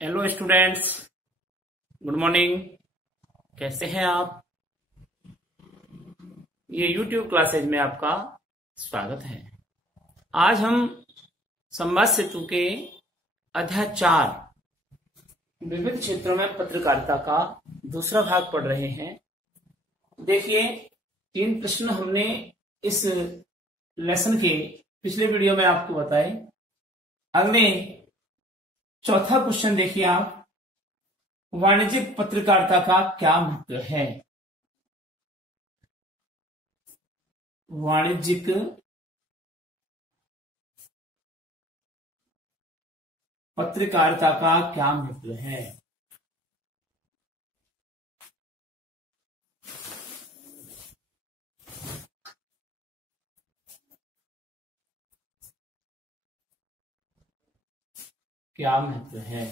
Hello students, good morning. कैसे हैं आप? ये यूट्यूब क्लासेज में आपका स्वागत है। आज हम संवाद सेतु के अध्याय 4 विविध क्षेत्रों में पत्रकारिता का दूसरा भाग पढ़ रहे हैं। देखिए, 3 प्रश्न हमने इस लेसन के पिछले वीडियो में आपको बताए। अगले चौथा क्वेश्चन देखिए आप, वाणिज्यिक पत्रकारिता का क्या महत्व है? वाणिज्यिक पत्रकारिता का क्या महत्व है? क्या महत्व है?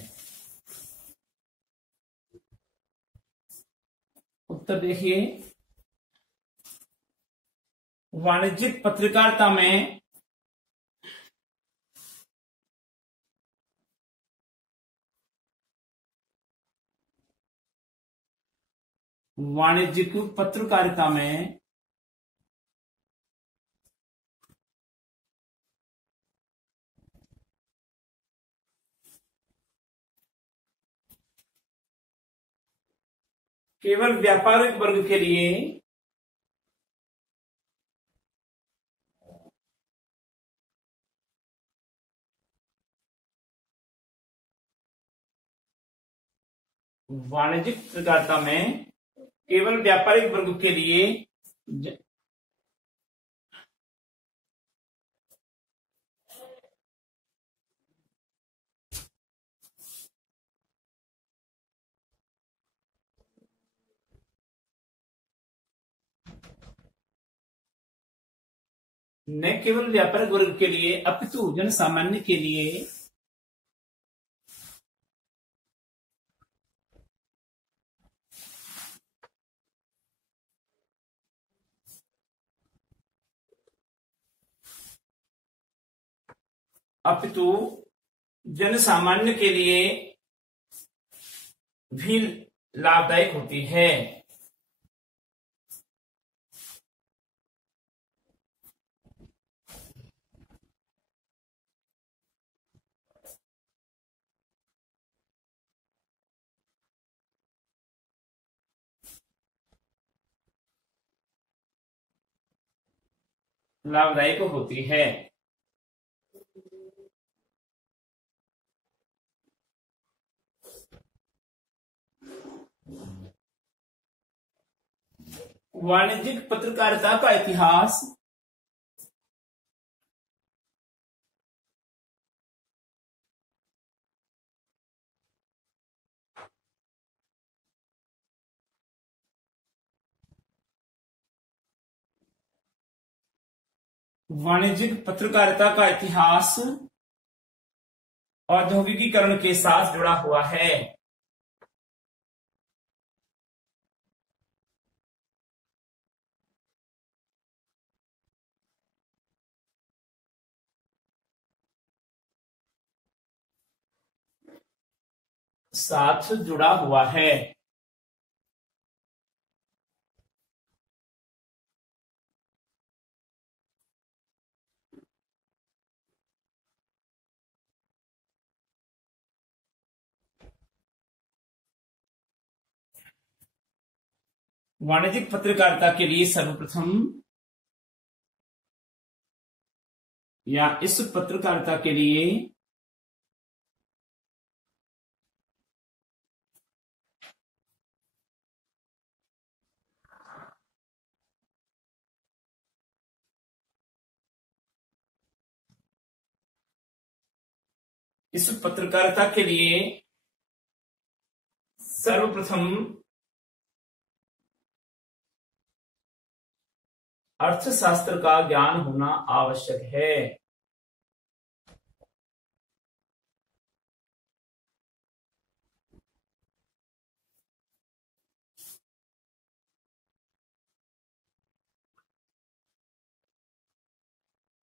उत्तर देखिए, वाणिज्यिक पत्रकारिता में वाणिज्यिक पत्रकारिता में केवल व्यापारिक वर्ग के लिए वाणिज्यिक पत्रकारिता में केवल व्यापारिक वर्ग के लिए न केवल व्यापारिक वर्ग के लिए अपितु जन सामान्य के लिए अपितु जन सामान्य के लिए भी लाभदायक होती है। लाभदायक होती है। वाणिज्यिक पत्रकारिता का इतिहास वाणिज्यिक पत्रकारिता का इतिहास औद्योगिकीकरण के साथ जुड़ा हुआ है। साथ जुड़ा हुआ है। वाणिज्यिक पत्रकारिता के लिए सर्वप्रथम या इस पत्रकारिता के लिए सर्वप्रथम अर्थशास्त्र का ज्ञान होना आवश्यक है।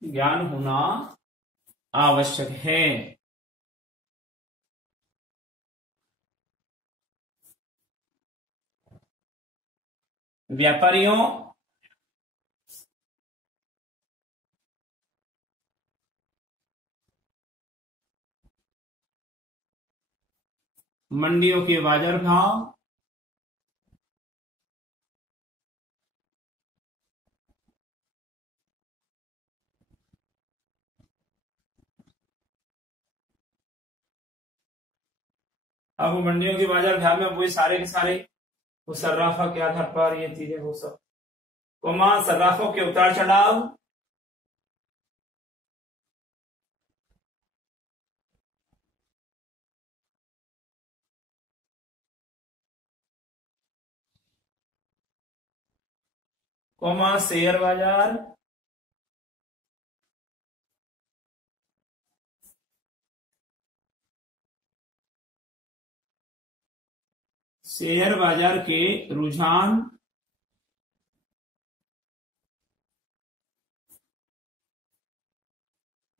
ज्ञान होना आवश्यक है। व्यापारियों मंडियों के बाजार भाव अब मंडियों के बाजार भाव में वही सारे के सारे वो सर्राफा के आधार पर ये चीजें वो सब कोमा सर्राफों के उतार चढ़ाव कोमा शेयर बाजार शेयर बाजार के रुझान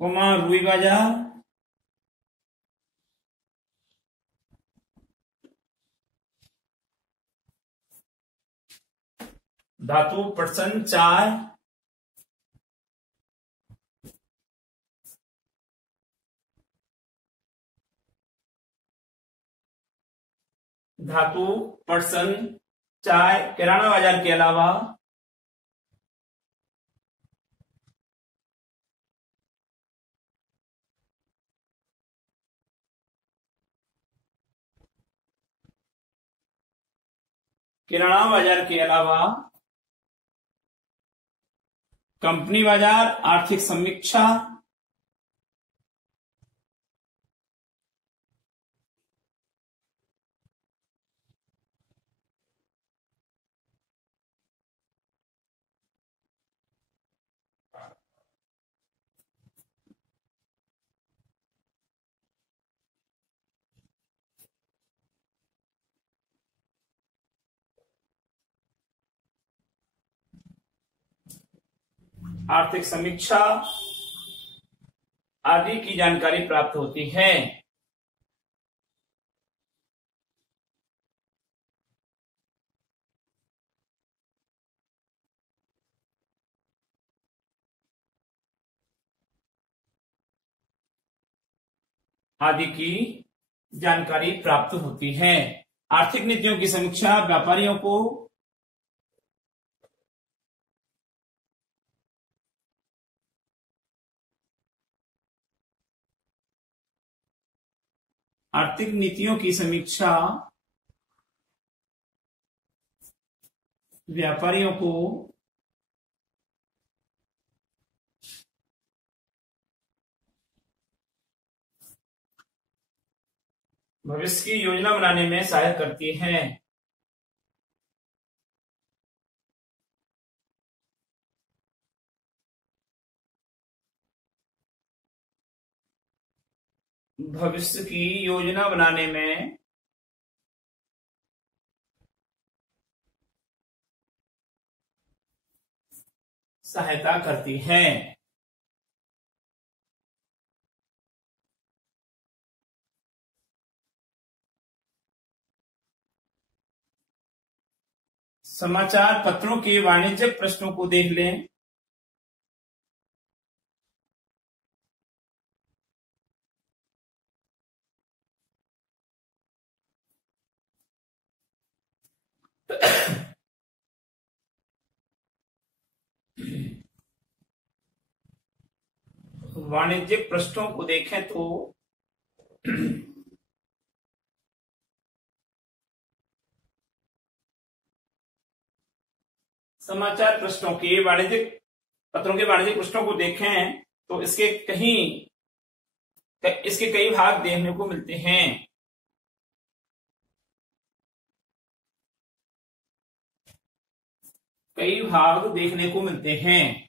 कोमा रुई बाजार धातु पटसन चाय धातु पटसन चाय किराना बाजार के अलावा किराना बाजार के अलावा कंपनी बाजार आर्थिक समीक्षा आर्थिक समीक्षा आदि की जानकारी प्राप्त होती है। आदि की जानकारी प्राप्त होती है। आर्थिक नीतियों की समीक्षा व्यापारियों को आर्थिक नीतियों की समीक्षा व्यापारियों को भविष्य की योजना बनाने में सहायता करती है। भविष्य की योजना बनाने में सहायता करती है। समाचार पत्रों के वाणिज्यिक प्रश्नों को देख लें। वाणिज्यिक प्रश्नों को देखें तो समाचार प्रश्नों के वाणिज्यिक पत्रों के वाणिज्यिक प्रश्नों को देखें तो इसके कई भाग देखने को मिलते हैं। कई भाग देखने को मिलते हैं।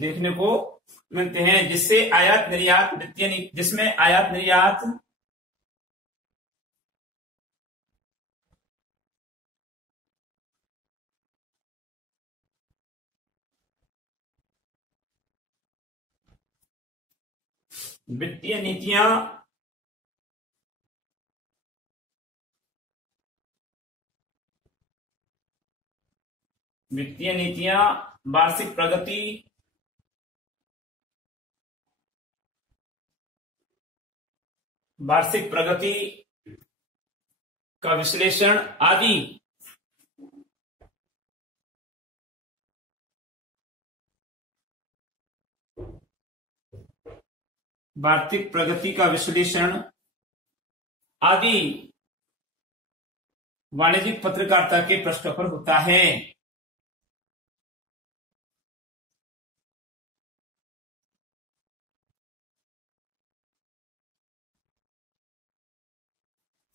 देखने को मिलते हैं जिससे आयात निर्यात वित्तीय जिसमें आयात निर्यात वित्तीय नीतियां वार्षिक प्रगति, का विश्लेषण आदि वार्षिक प्रगति का विश्लेषण आदि वाणिज्यिक पत्रकारिता के पृष्ठ पर होता है।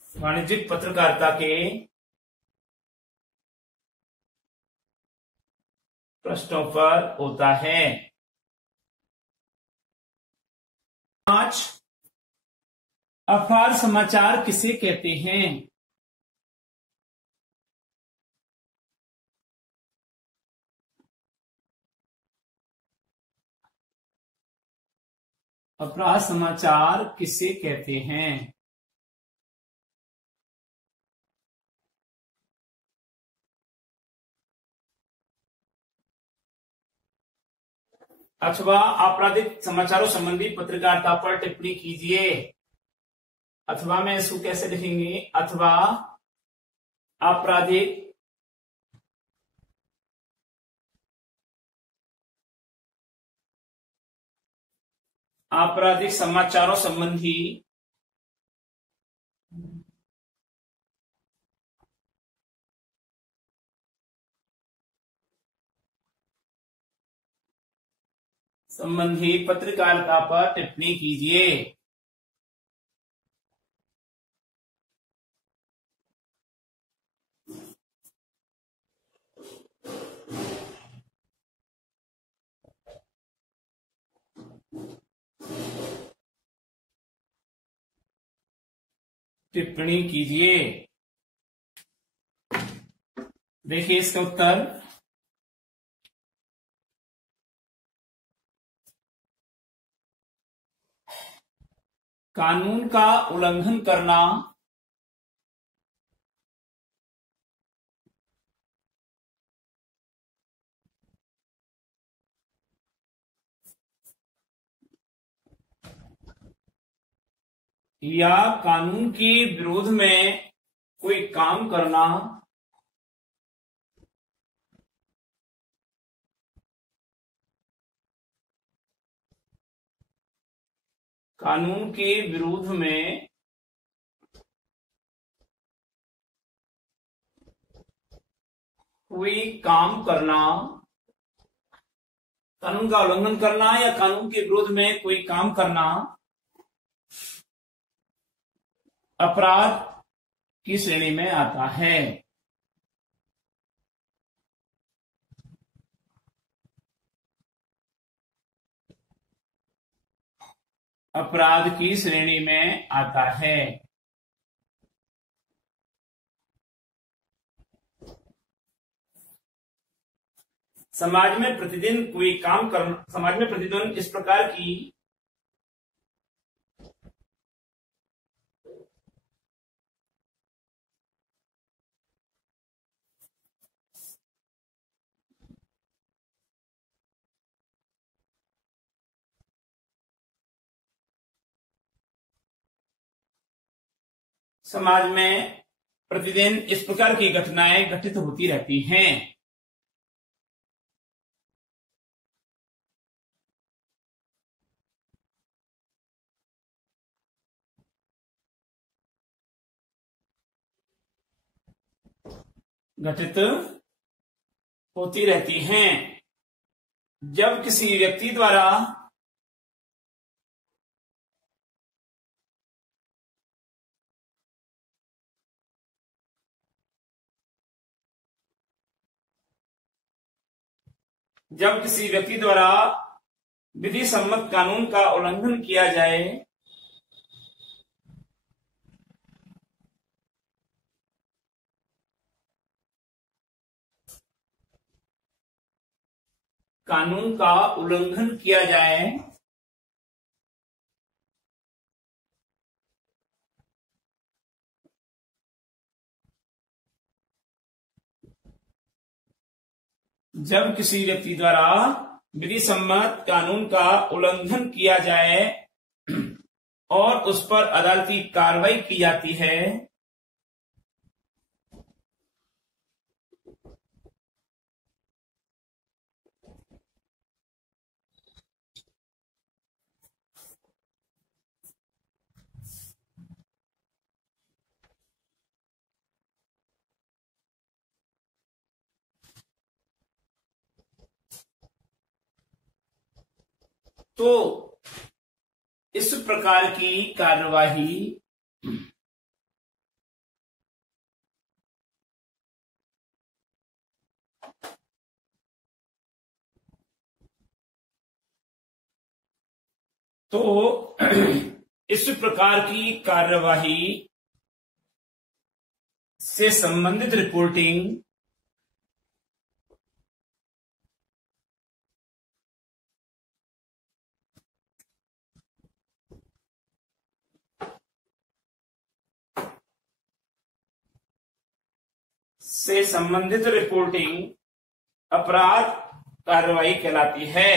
वाणिज्यिक पत्रकारिता के पृष्ठों पर होता है। 5 अखबार समाचार किसे कहते हैं? अखबार समाचार किसे कहते हैं? अथवा आपराधिक समाचारों संबंधी पत्रकारिता पर टिप्पणी कीजिए। अथवा में इसको कैसे लिखेंगे? अथवा आपराधिक समाचारों संबंधी पत्रकारिता पर टिप्पणी कीजिए। देखिए इसका उत्तर कानून का उल्लंघन करना या कानून के विरोध में कोई काम करना कानून के विरोध में कोई काम करना, कानून का उल्लंघन करना या कानून के विरोध में कोई काम करना अपराध की श्रेणी में आता है। अपराध की श्रेणी में आता है। समाज में प्रतिदिन कोई काम करना, समाज में प्रतिदिन इस प्रकार की समाज में प्रतिदिन इस प्रकार की घटनाएं घटित होती रहती हैं। घटित होती रहती हैं। जब किसी व्यक्ति द्वारा विधि सम्मत कानून का उल्लंघन किया जाए जब किसी व्यक्ति द्वारा विधि सम्मत कानून का उल्लंघन किया जाए और उस पर अदालती कार्रवाई की जाती है, तो इस प्रकार की कार्यवाही इस प्रकार की कार्यवाही से संबंधित रिपोर्टिंग अपराध कार्रवाई कहलाती है।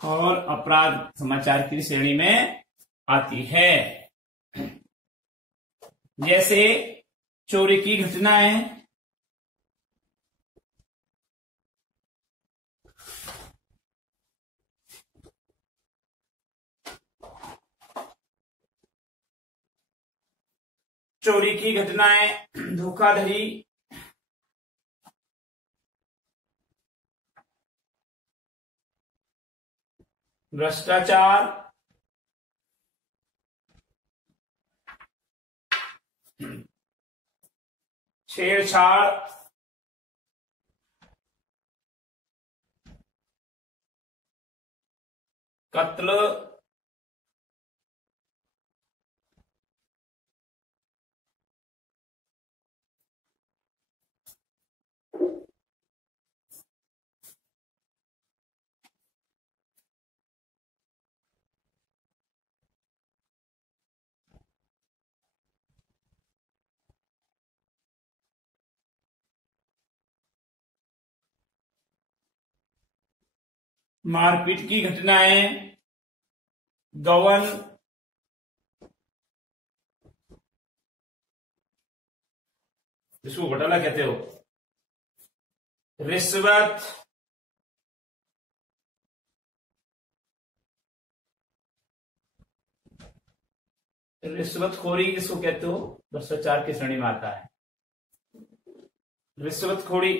और अपराध समाचार की श्रेणी में आती है। जैसे चोरी की घटनाएं, धोखाधड़ी, भ्रष्टाचार, छेड़छाड़, कत्ल, मारपीट की घटनाएं, गबन, जिसको घोटाला कहते हो, रिश्वत, रिश्वतखोरी जिसको कहते हो, भ्रष्टाचार की श्रेणी में आता है। रिश्वतखोरी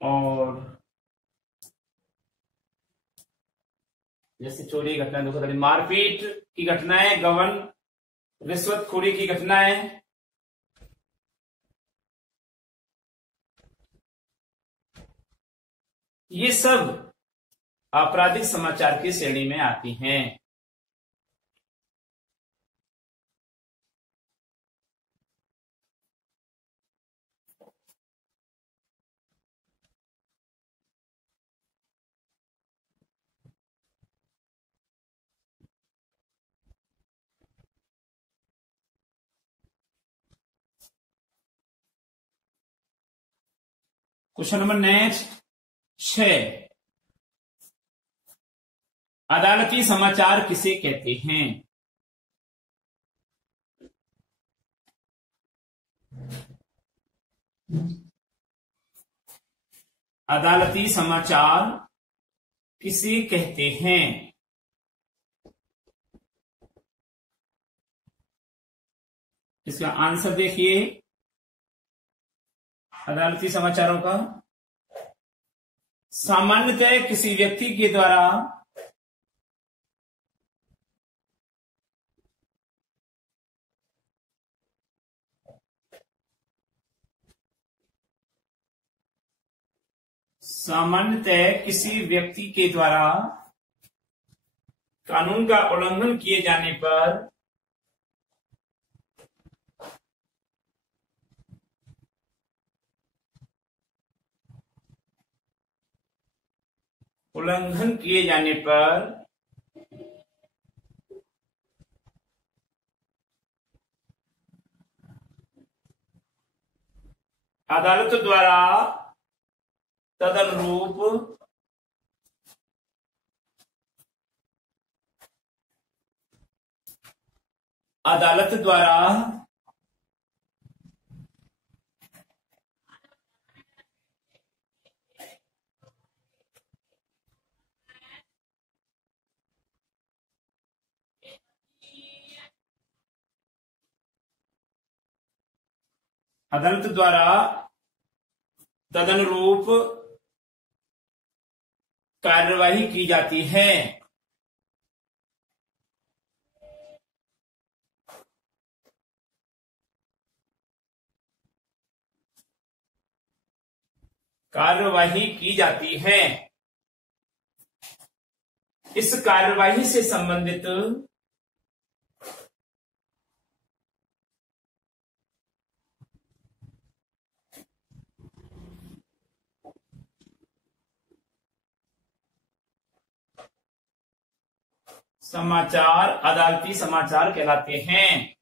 और जैसे चोरी की घटनाएं, धोखाधड़ी, मारपीट की घटनाएं, गबन, रिश्वतखोरी की घटनाएं, ये सब आपराधिक समाचार की श्रेणी में आती हैं। क्वेश्चन नंबर नेक्स्ट 6, अदालती समाचार किसे कहते हैं? अदालती समाचार किसे कहते हैं? इसका आंसर देखिए। अदालती समाचारों का सामान्यतः किसी व्यक्ति के द्वारा सामान्यतः किसी व्यक्ति के द्वारा कानून का उल्लंघन किए जाने पर अदालत द्वारा तदनुरूप तदनुरूप कार्यवाही की जाती है। इस कार्यवाही से संबंधित समाचार अदालती समाचार कहलाते हैं।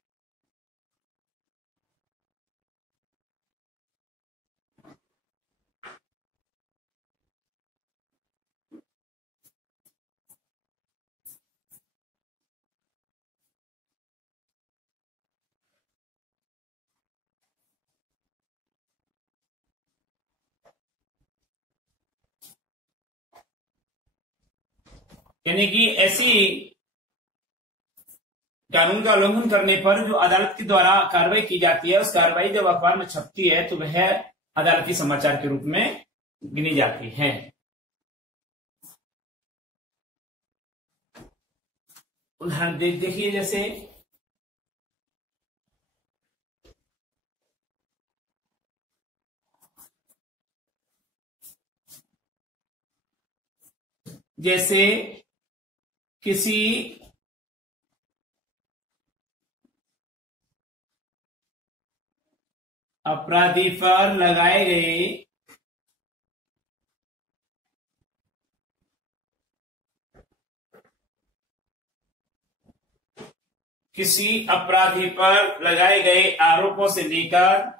यानी कि ऐसी कानून का उल्लंघन करने पर जो अदालत के द्वारा कार्रवाई की जाती है, उस कार्रवाई जब अखबार में छपती है तो वह अदालती समाचार के रूप में गिनी जाती है। उदाहरण देखिए, जैसे किसी अपराधी पर लगाए गए आरोपों से लेकर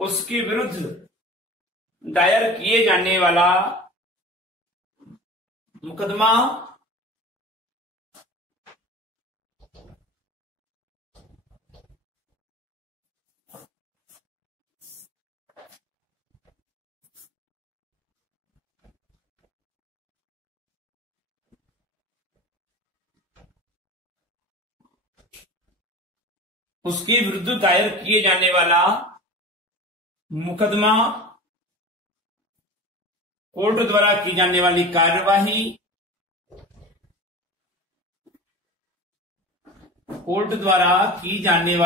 उसके विरुद्ध दायर किए जाने वाला मुकदमा उसके विरुद्ध दायर किए जाने वाला मुकदमा, कोर्ट द्वारा की जाने वाली कार्यवाही, कोर्ट द्वारा की जाने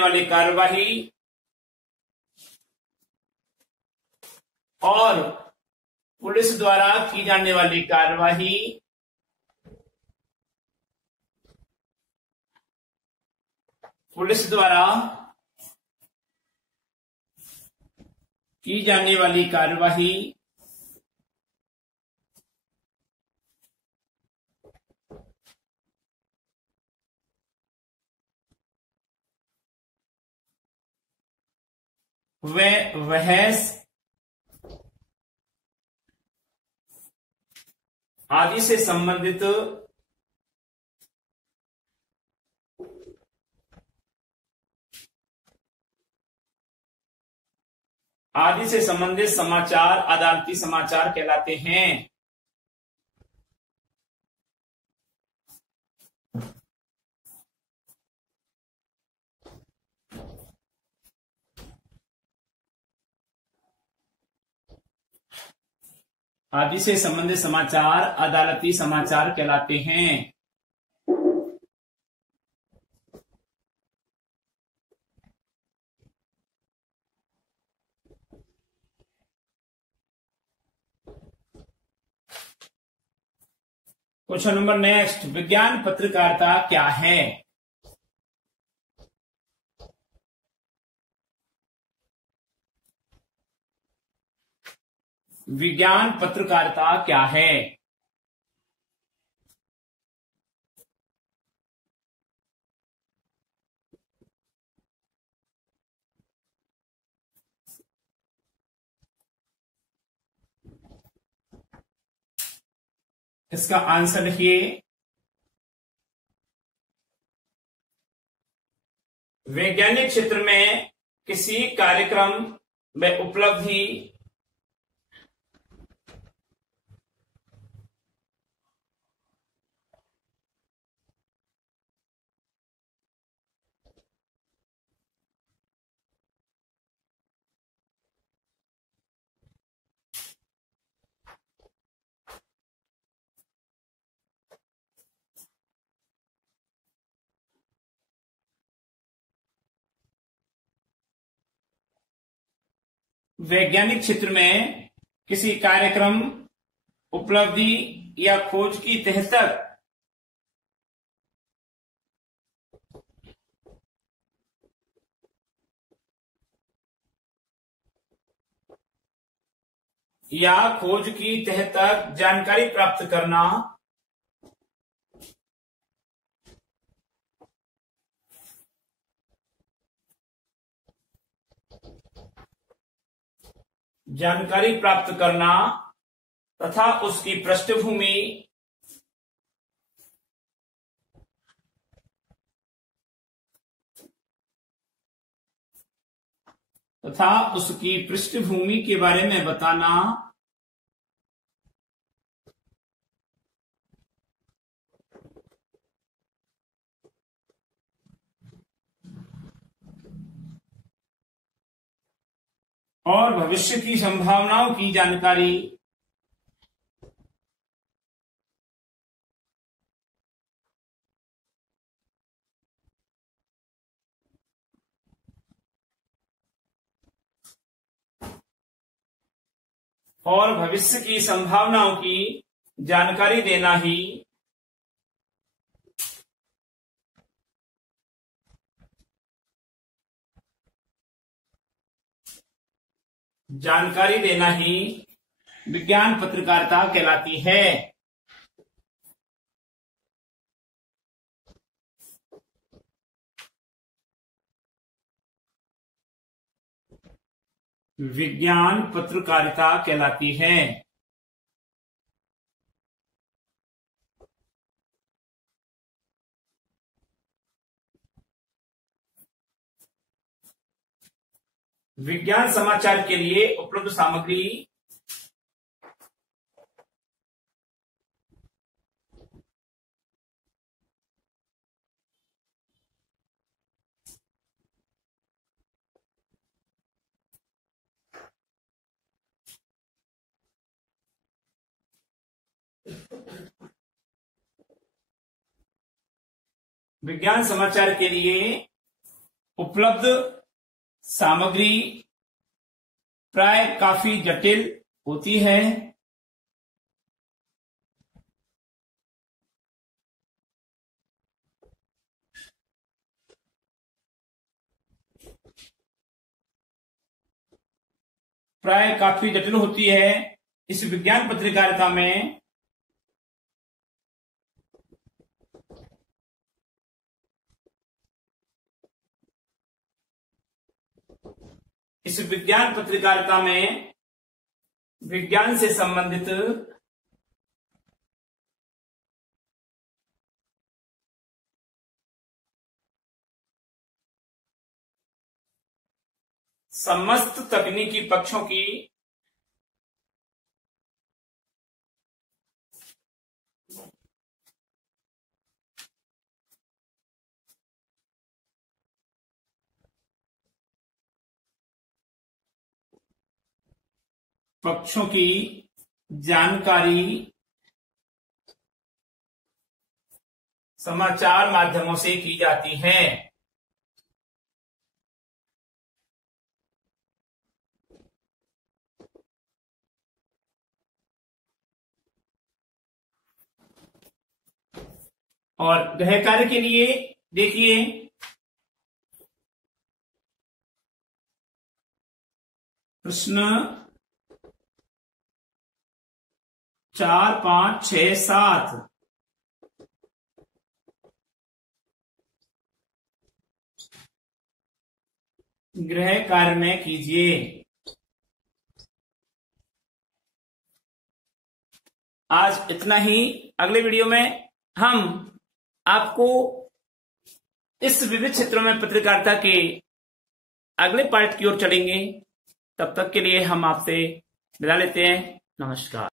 वाली कार्यवाही और पुलिस द्वारा की जाने वाली कार्यवाही, पुलिस द्वारा की जाने वाली कार्यवाही वह आदि से संबंधित समाचार अदालती समाचार कहलाते हैं। आदि से संबंधित समाचार अदालती समाचार कहलाते हैं। क्वेश्चन नंबर नेक्स्ट, विज्ञान पत्रकारिता क्या है? विज्ञान पत्रकारिता क्या है? इसका आंसर लिखिए। वैज्ञानिक क्षेत्र में किसी कार्यक्रम में उपलब्धि वैज्ञानिक क्षेत्र में किसी कार्यक्रम, उपलब्धि या खोज की तह तक या खोज की तह तक जानकारी प्राप्त करना, जानकारी प्राप्त करना तथा उसकी पृष्ठभूमि के बारे में बताना, और भविष्य की संभावनाओं की जानकारी देना ही विज्ञान पत्रकारिता कहलाती है। विज्ञान पत्रकारिता कहलाती है। विज्ञान समाचार के लिए उपलब्ध सामग्री विज्ञान समाचार के लिए उपलब्ध सामग्री प्राय काफी जटिल होती है। इस विज्ञान पत्रकारिता में विज्ञान से संबंधित समस्त तकनीकी पक्षों की जानकारी समाचार माध्यमों से की जाती है। और गृह कार्य के लिए देखिए, प्रश्न 4, 5, 6, 7 गृह कार्य में कीजिए। आज इतना ही। अगले वीडियो में हम आपको इस विविध क्षेत्रों में पत्रकारिता के अगले पार्ट की ओर चलेंगे। तब तक के लिए हम आपसे विदा लेते हैं। नमस्कार।